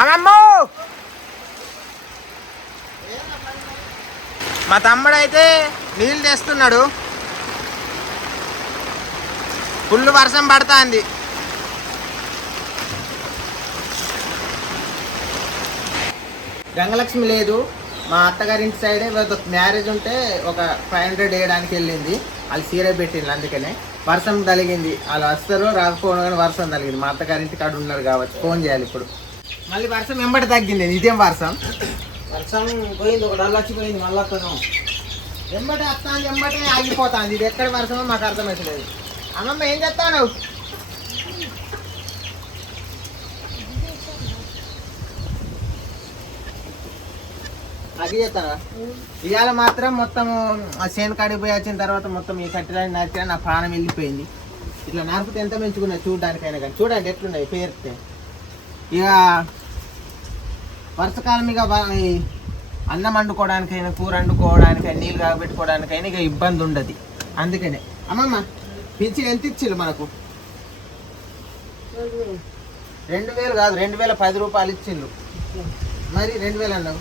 అమ్మమ్మో మా తమ్ముడైతే నీళ్ళు తెస్తున్నాడు. ఫుల్ వర్షం పడుతుంది. గంగలక్ష్మి లేదు, మా అత్తగారింటి సైడే మ్యారేజ్ ఉంటే ఒక 500 వేయడానికి వెళ్ళింది. వాళ్ళు సీరే పెట్టింది, అందుకనే వర్షం తలిగింది. వాళ్ళు వస్తారు రాకపోవడం కానీ వర్షం తలిగింది. మా అత్తగారింటి కాడ ఉన్నారు కాబట్టి ఫోన్ చేయాలి ఇప్పుడు. మళ్ళీ వర్షం వెంబడి తగ్గింది. ఇదేం వర్షం పోయింది, ఒక డల్ వచ్చిపోయింది. మళ్ళీ వస్తాను వెంబటి వస్తాను, వెంబటే ఆగిపోతాను. ఇది ఎక్కడ వర్షమో మాకు అర్థమవుతలేదు. అమ్మమ్మ ఏం చెప్తాను? అది చెప్తాను. ఇవాళ మాత్రం మొత్తం ఆ చేను కాడికి పోయి వచ్చిన తర్వాత మొత్తం ఈ కట్టెలని నరికినా నా ప్రాణం వెళ్ళిపోయింది. ఇట్లా నరికితే ఎంత పెంచుకున్నాయి చూడడానికైనా కానీ. చూడండి ఎట్లున్నాయి పేరితే. ఇక వర్షకాలం ఇక అన్నం వండుకోవడానికైనా, కూర వండుకోవడానికైనా, నీళ్ళు కాబెట్టుకోవడానికైనా ఇక ఇబ్బంది ఉండదు. అందుకనే అమ్మమ్మ పింఛన్ ఎంత ఇచ్చిర్రు మనకు? 2000 కాదు, 2010 రూపాయలు ఇచ్చిండ్రు. మరి 2000 అన్నావు.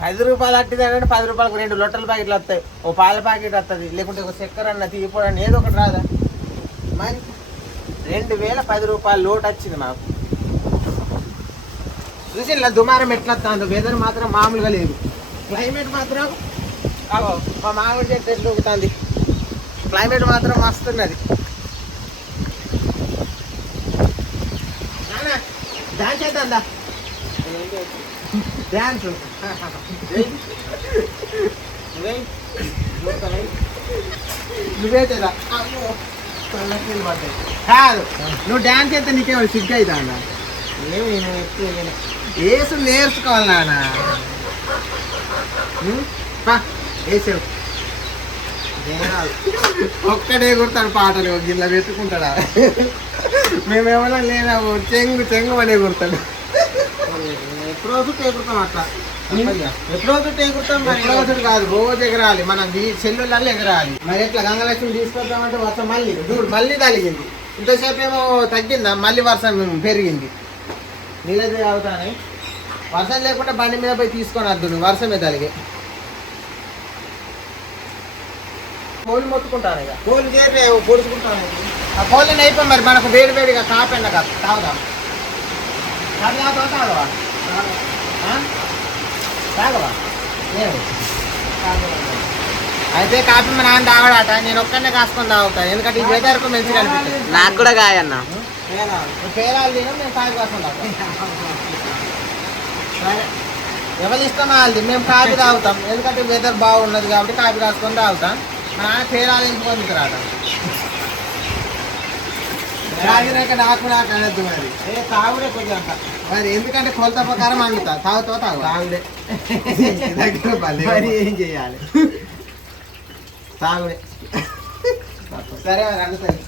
10 రూపాయలు అట్టిదంటే 10 రూపాయలకు 2 లొట్టల ప్యాకెట్లు వస్తాయి, ఓ పాల ప్యాకెట్ వస్తుంది, లేకుంటే ఒక చక్కెర అన్న తీయపోవడం ఏదో ఒకటి రాదా? మరి 2010 రూపాయలు లోటు వచ్చింది మాకు. చూసి ఇలా దుమారం ఎట్లా వస్తుంది. వెదర్ మాత్రం మామూలుగా లేదు. క్లైమేట్ మాత్రం మా మామిడి చెట్టు ఎట్లా ఊగుతుంది. క్లైమేట్ మాత్రం వస్తున్నది. డాన్స్ చేద్దా? డాన్స్ నువ్వే చేదా? కాదు, నువ్వు డాన్స్ చేస్తే నీకేమో సిగ్గు అవుతా అన్న. వేసు నేర్చుకోవాలి నాన్న. వేసావు ఒక్కడే కుడతాడు పాటలు, గిట్లా వెతుకుంటాడా? మేమేమన్నా లేదా చెంగు చెంగు అనే కుడతాడు. ఎప్పుడో చుట్టూ ఎగురుతాం అట్లా. ఎప్పుడో చుట్టూ ఎగురుతాం. మరి ఎప్పుడో చుట్టూ కాదు, రోజు ఎగరాలి. మనం సెల్లులలో ఎగరాలి. మరి ఎట్లా గంగలక్ష్మి తీసుకొద్దామంటే వర్షం మళ్ళీ తలిగింది. ఇంతసేపు ఏమో తగ్గిందా, మళ్ళీ వర్షం పెరిగింది. నీళ్ళది అవుతానే. వర్షం లేకుండా బండి మీద పోయి తీసుకొని వద్దు నువ్వు, వర్షమే తలిగే. కోళ్ళు మొత్తుకుంటాను, ఇక కోళ్ళు చేరి పొడుచుకుంటాను. ఆ కోళ్ళని అయిపోయి మరి మనకు వేడి వేడిగా కాపెండ తాగుదాం. తాగవా? తాగవా? అయితే కాపీ మా నాన్న తాగడాట, నేను ఒక్కనే కాసుకొని తాగుతాను. ఎందుకంటే ఈ వెదర్కు మంచిగా అనిపిస్తుంది. నాకు కూడా కాయన్న పేరాలు తిన, మేము కాఫీ కాసుకొని తాగుతాం. సరే, ఎవరు ఇష్టమా వాళ్ళది. మేము కాఫీ తాగుతాం ఎందుకంటే వెదర్ బాగున్నది కాబట్టి కాఫీ కాసుకొని తాగుతాం. మా నాన్న పేరాలు ఎంచుకొని రాట. తాగినాక నాకు అనద్దు మరి. తాగుడే కొంచెం అంట మరి, ఎందుకంటే కొలత ప్రకారం వండుతా. తాగుతావా? తాగుడే దగ్గర మరి ఏం చెయ్యాలి? తాగుడే. సరే మరి అందుతాయి.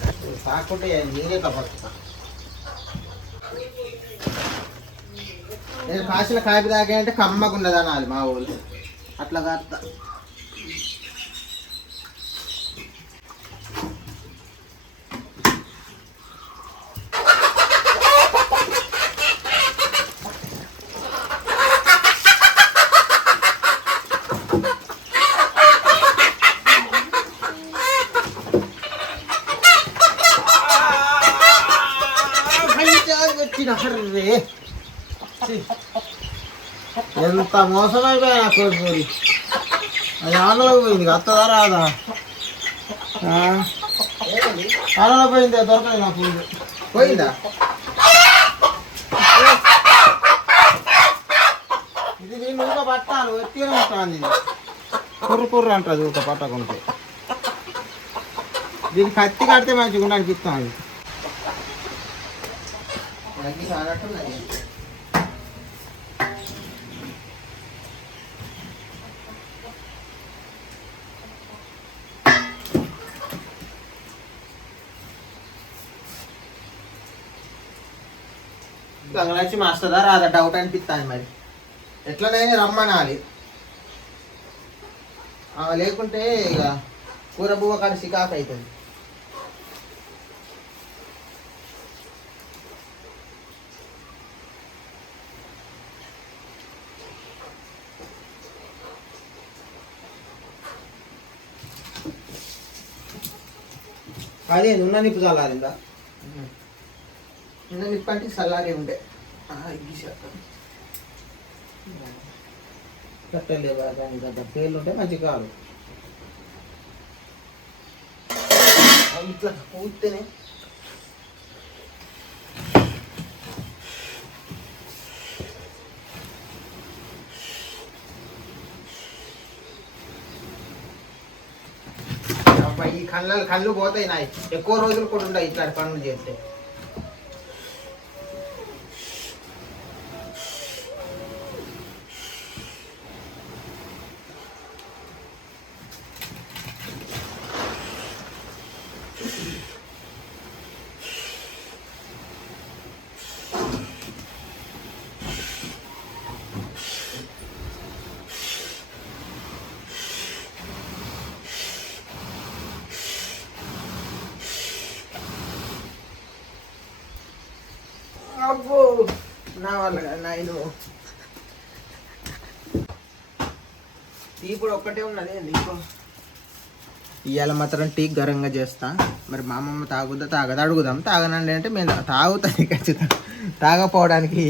తాకుంటే నేనే తప్ప. నేను కాసిన కాపీ తాగా అంటే కమ్మగున్నది అనాలి మా ఊళ్ళు. అట్లా కాస్త ఎంత మోసమైపోయా కోడిపూరి. అది ఆనలోకి పోయింది, అత్తదా రాదా? ఆనలో పోయింది, దొరకలేదు నా పూలు. పోయిందా? ఇది నేను ఊక పట్టాను, ఎత్తిగా ఉంటుంది. ఇది కుర్రు కుర్రు అంటుంది ఊక పట్టకుంటే. దీనికి కత్తి కడితే మంచిగా ఉండి అనిపిస్తాను. అది సాగట్టున్నది. గంగలక్ష్మి వస్తుందా రాదా డౌట్ అనిపిస్తాను. మరి ఎట్లనైనా రమ్మనాలి. లేకుంటే ఇక కూర బువ్వ కాడ సికాకు అవుతుంది. అదే ఉన్న నిప్పు చల్లారిందా? ఉన్న నిప్పు అంటే చల్లారి ఉండే కట్టలేవా దానికి పేర్లు ఉంటే మంచి కాదు. ఇట్లా ఊస్తేనే ఈ కళ్ళు పోతాయి నాయి. ఎక్కువ రోజులు కూడా ఉంటాయి ఇట్లాంటి పనులు చేస్తే. అబ్బో నా వల్ల నాయను టీ కూడా ఒక్కటే ఉన్నది. ఇవాళ మాత్రం టీ గరంగా చేస్తా. మరి మా అమ్మమ్మ తాగుద్దా తాగదు అడుగుదాం. తాగనండి అంటే మేము తాగుతుంది ఖచ్చితంగా. తాగపోవడానికి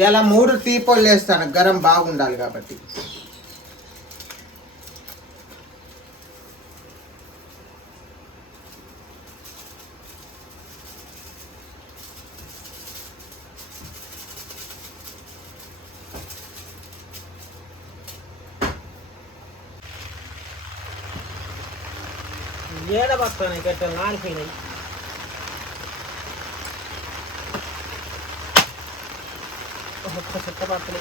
ఇలా 3 టీ పొళ్ళు వేస్తాను. గరం బాగుండాలి కాబట్టి. ఏడ పడతాను ఇక్కడ నారిపోయినాయి. ఒక్క చెత్త పడతలే.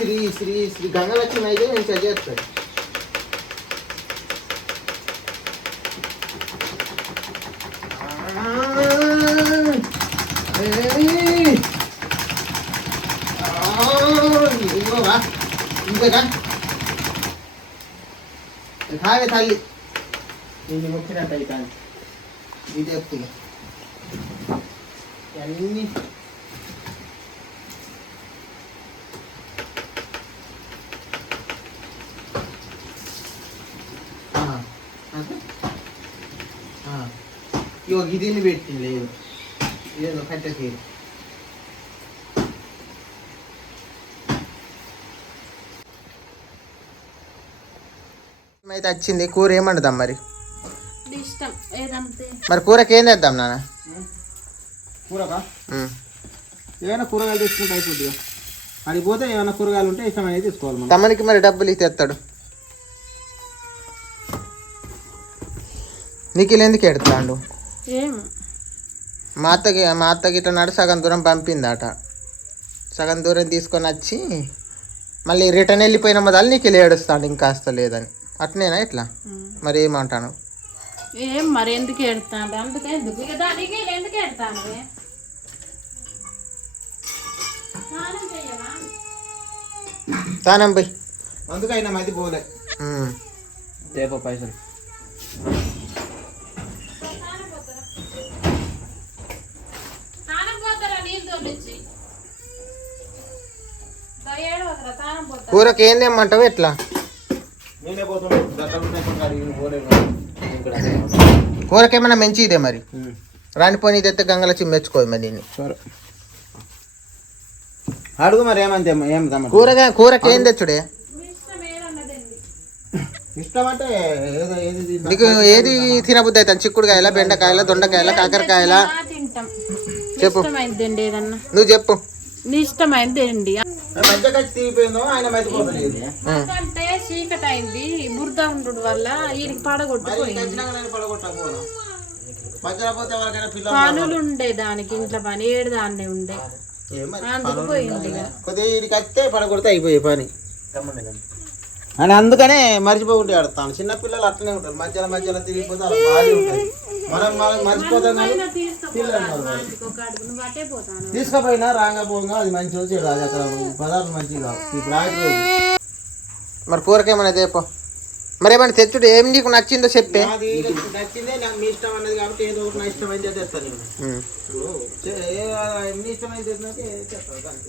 శ్రీ శ్రీ శ్రీ గంగలక్ష్మి అయితే నేను చదివేస్తాను. ఇంతేగా తాగే తల్లి నేను మొక్కినట్టు అవుతాను. ఇది ఎప్పుడు అన్నీ ఇది పెట్టింది. లేదు ఇదేదో కట్టకి అయితే వచ్చింది. కూర ఏమండుదాం మరి? మరి కూరకి ఏం చేద్దాం నాన్న? కూరగా ఏమైనా కూరగాయలు తీసుకుంటే అయిపోద్దిగా. అది పోతే ఏమైనా కూరగాయలు ఉంటే ఇష్టమైనవి తీసుకోవాలి. తమ్మనికి మరి డబ్బులు తెస్తాడు. నీకు ఇలా ఎందుకు ఎడతాడు? మా అత్తకి ఇట్లా నడు సగం దూరం పంపిందట. సగం దూరం తీసుకొని వచ్చి మళ్ళీ రిటర్న్ వెళ్ళిపోయిన మొదలు నీకు ఇలా ఏడుస్తాడు ఇంకాస్త లేదని. అట్నేనా ఇట్లా? మరి ఏమంటాను? ఏం మరి ఎందుకు ఎడతాడు? అందుకే ఎందుకు ఎడతాను? తానం పోయి అందుకైనా మధ్య పోలే రేపు పైసలు కూరకి ఏం తెమ్మంటావు? ఎట్లా కూరకేమైనా మంచి ఇదే మరి. రానిపోని ఇదైతే గంగల మెచ్చుకోదు మరి దీన్ని. అడుగు మరి ఏమంతే కూరకి ఏం తెచ్చుడే? ఇష్టం అంటే నీకు ఏది తినబుద్ధి అవుతాను? చిక్కుడుకాయల, బెండకాయల, దొండకాయల, కాకరకాయల? చెప్పు, నువ్వు చెప్పు. నీ ఇష్టమైంది మధ్య కచ్చి తీరిపోయిందో ఆయన మర్చిపోతలేదు. అంటే చీకటి అయింది బురద ఉండు వల్ల వీరికి పడగొట్టుపోయింది. మధ్యలో పోతే ఎవరికైనా పనులు ఉండే దానికి ఇంట్లో పని 7 దాన్నే ఉండే అందుకు పోయింది. కొద్దిగా వీడికి వస్తే పడగొడితే అయిపోయే పని అని అందుకనే మర్చిపోకుంటే ఆడతాను. చిన్నపిల్లలు అట్లనే ఉంటారు, మధ్యలో తిరిగిపోతే అలా బాగా ఉంటుంది. మనం మర్చిపోతాం కానీ తీసుకుపోయినా రాగా పోగా అది మంచి రోజు అది అక్కడ పదార్థం మంచిది కావు. ఇప్పుడు ఆగి మరి కూరకి ఏమైనా తేపో, మరి ఏమైనా తెచ్చుడు ఏం నీకు నచ్చిందో చెప్పే. నచ్చిందే నాకు మీ ఇష్టం అన్నది కాబట్టి ఏదో ఒకటి నా ఇష్టం అయితే తెస్తాను నేను. మీ ఇష్టం అయితే చెప్తాను.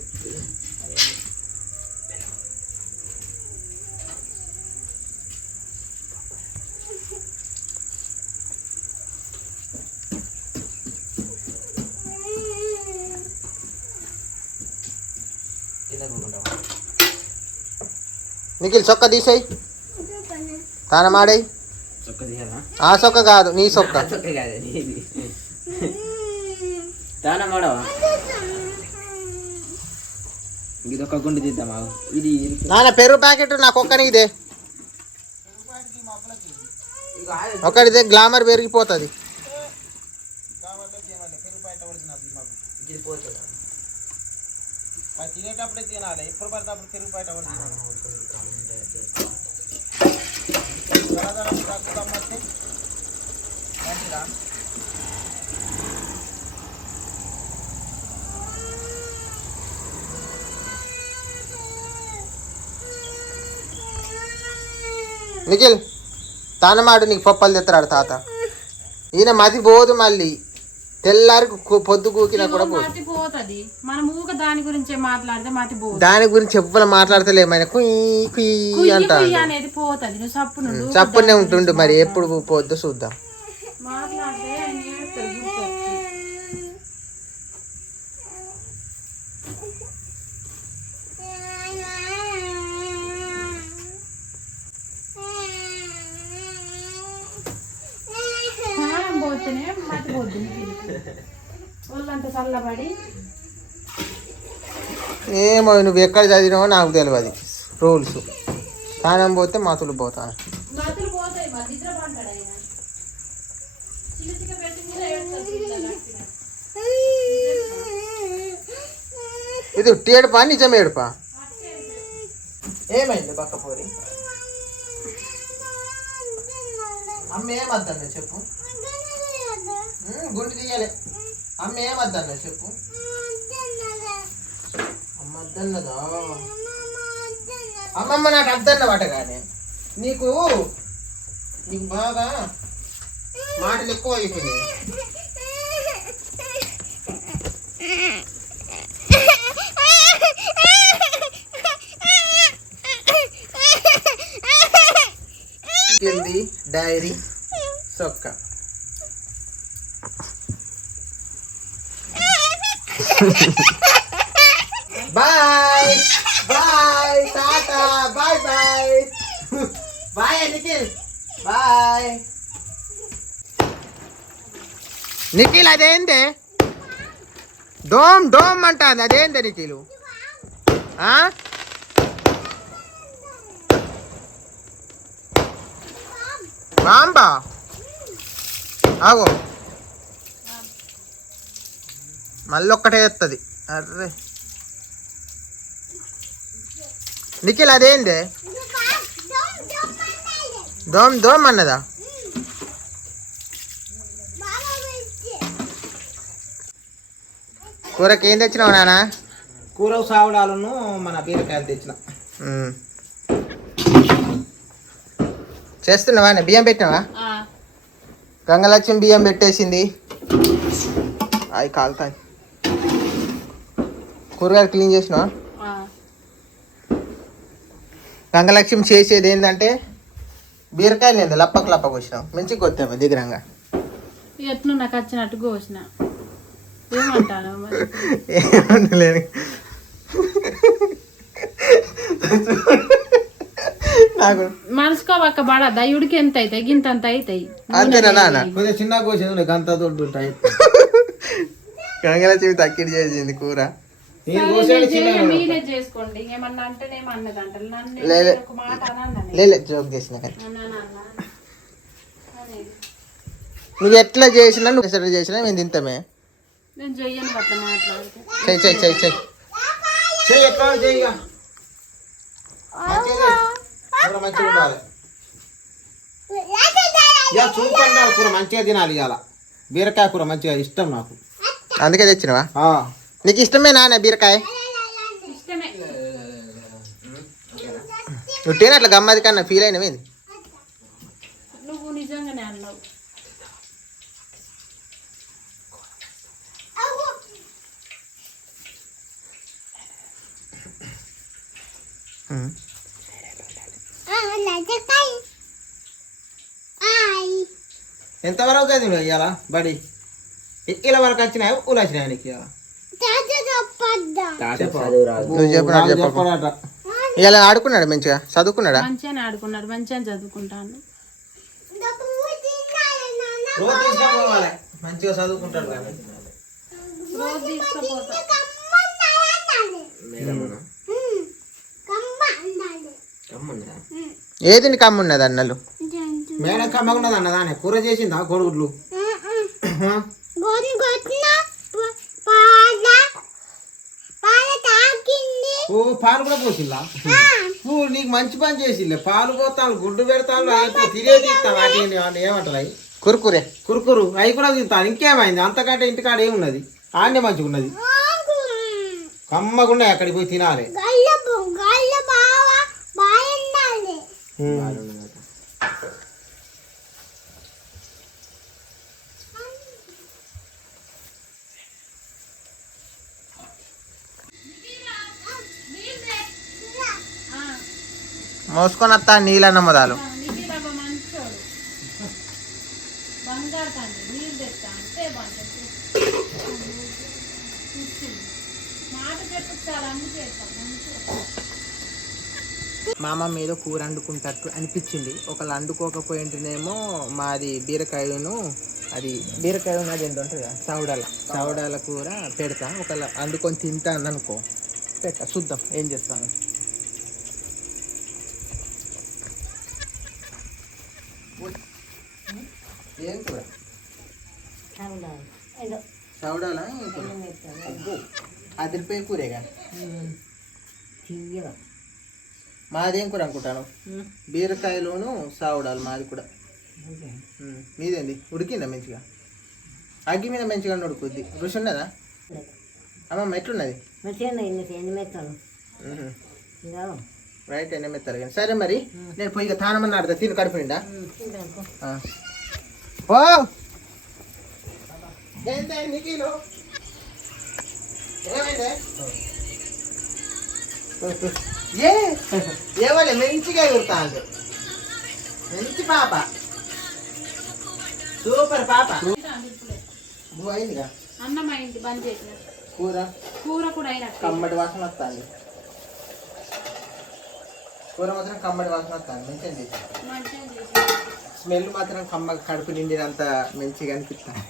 నిఖిల్ సొక్క తీసేయి, తానమాడేయి. ఆ సొక్క కాదు, నీ సొక్క. ఇదొక గుండు తీద్దామా? ఇది నాన్న పెరుగు ప్యాకెట్ నాకు ఒక్కనిదే, ఒక్కడిదే గ్లామర్ పెరిగిపోతుంది. తినేటప్పుడే తినాలి, ఎప్పుడు పడితే అప్పుడు పెరుగు బయట నిఖిల్ తానమాడు, నీకు పప్పలు తెత్తరాడు తాత. ఈయన మతి పోదు, మళ్ళీ తెల్లారి పొద్దు కూకినా కూడా పోతుంది. మనం ఊక దాని గురించే మాట్లాడితే మతి పోదు. దాని గురించి ఎవ్వరు మాట్లాడతలేమైనా కుయ్యి కుయ్యి అంట అనేది పోతుంది. నువ్వు చప్పును చప్పునే ఉంటుండు, మరి ఎప్పుడు పోద్దో చూద్దాం. మాట్లాడితే పోతేనే మతి పోద్దు. ఒళ్ళంతా చల్లబడి ఏమో నువ్వు ఎక్కడ చదివినావో నాకు తెలియదు రూల్స్. స్నానం పోతే మతులు పోతాను. ఇది ఉట్టి ఏడుపా నిజం ఏడుపా? ఏమైంది పక్కపోరి? అమ్మ ఏమద్దన్నా చెప్పు, గుండు తీయాలి. అమ్మ ఏమద్దన్నా చెప్పు. అమ్మ అద్దన్నదా? అమ్మమ్మ నాకు అద్దన్నమాట. కానీ నీకు బాగా మాటలు ఎక్కువ అయిపోయినాయి. డైరీ సొక్క bye bye ta-ta bye bye bye Nikhil bye. Nikhil అదేంటి డోమ్ డోమ్ అంటుంది, అదేంటి నిఖిల్? బాంబా ఆగో మళ్ళీ ఒక్కటే వస్తుంది. అర్రే నిఖిల్ అదేంటి దోమ్ దోమ్ అన్నదా? కూరకి ఏం తెచ్చినావు నాన్న? కూర సావడాలను మన బీరకాయలు తెచ్చిన. చేస్తున్నావా? బియ్యం పెట్టినావా? గంగలక్ష్మి బియ్యం పెట్టేసింది, అవి కాలుతాయి. కూరగాయలు క్లీన్ చేసినావా? గంగలక్ష్మి చేసేది ఏంటంటే బీరకాయలు ఏంది లప్పకు వచ్చినావు, మంచిగా కొత్తాము దిగరంగా. ఎట్లు నాకు వచ్చినట్టు కోసిన ఏమంటాను ఏమంటలేదు. నాకు మనసుకోవక్క బడ దయుడికి ఎంత అవుతాయి గింత అంత అవుతాయి. అంతేనా నాన్న? కొంచెం చిన్న కోసేది గంత దొడ్డు ఉంటాయి. గంగలక్ష్మి తక్కిడి చేసింది కూర. నేను కోసేది చిన్న మీరే చేసుకోండి ఏమన్నా అంటేనేమో అన్నది అంటారు నన్ను లేదు. ఒక మాట అన్నాను లేదు జోక్ చేసిన కానీ అనేది నువ్వు ఎట్లా చేసినా నువ్వు ఎట్లా చేసినా మేము తింటామే. నేను చెయ్యను అట్లా మాట్లాడితే చెయ్యి చెయ్యి చెయ్యి చెయ్యి చెయ్యి ఎట్లా చెయ్యి ఇక. మంచిగా చెయ్యి. కూర మంచిగా ఉండాలి ఇక చూపండి కూర మంచిగా తినాలి ఇవాళ. బీరకాయ కూర మంచిగా ఇష్టం నాకు, అందుకే తెచ్చినవా? నీకు ఇష్టమే నాన్న బీరకాయ? ఇష్టమే. నువ్వు అట్లా గమ్మది కన్నా ఫీల్ అయినవి. నువ్వు నిజంగానే అన్నావు. ఎంతవరకు అది నువ్వు ఇవాళ బడి ఇలా వరకు వచ్చినాయి ఊళ్ళు వచ్చినాయి నీకు ఇవాళ? నువ్వు చెప్పాడట ఇలా ఆడుకున్నాడు మంచిగా చదువుకున్నాడా? మంచిగానే ఆడుకున్నాడు, మంచిగా చదువుకుంటాను. మంచిగా చదువుకుంటాడు. రోజు తీసుకుపోతా. ఏది నీకు అమ్మ ఉన్నది అన్నలు? మేడం కమ్మగా ఉన్నది అన్నదానే కూర చేసిందా కోడిగుడ్లు? ఓ పాలు కూడా పోసిందా? నీకు మంచి పని చేసిలే. పాలు పోతాను, గుడ్డు పెడతాను, తినేది ఇస్తాను. వాటి ఏమంటారు అవి? కురుకురే కురుకురు అవి కూడా తింటాను. ఇంకేమైంది అంతకంటే ఇంటికాడ ఏమున్నది? ఆడనే మంచిగా ఉన్నది, కమ్మగా ఉన్నాయి. అక్కడికి పోయి తినాలి. మోసుకొని వస్తా నీళ్ళన్న మొదలు. మా అమ్మ ఏదో కూర వండుకుంటట్టు అనిపించింది. ఒకళ్ళు వండుకోకపోయింటేనేమో మాది బీరకాయను, అది బీరకాయ ఉన్నది ఏంటి ఉంటుంది కదా, చవడాల కూర పెడతా. ఒకళ్ళు వండుకొని తింటాను అనుకో, పెట్టా చూద్దాం ఏం చేస్తాను. ఏం కూర? చవడాలా? అదిరిపోయే కూరేగా. మాదేం కూర అనుకుంటాను? బీరకాయలోను సావుడాలు మాది కూడా. మీదేంది? ఉడికిందా మంచిగా? అగ్గి మీద మంచిగా ఉడుకుద్ది. రుచి ఉన్నదా అమ్మమ్మ? ఎట్లున్నది? రైట్ అయినా మెత్తారు కానీ. సరే మరి నేను పోయి తానమని ఆడతా. తిని కడుపు నిండా ఓ నీకీలు ఏమైందే? ఏమలే మంచిగా ఎగురుతా. మంచి పాప, సూపర్ పాప. అయిందిగా అన్నం అయింది, బంద్ చేసిన. కూర కూడా అయినా కమ్మటి వాసన వస్తుంది. కూర మాత్రం కమ్మటి వాసన వస్తుంది. మంచిగా స్మెల్ మాత్రం కమ్మ కడుపు నిండినంత మంచిగా అనిపిస్తుంది.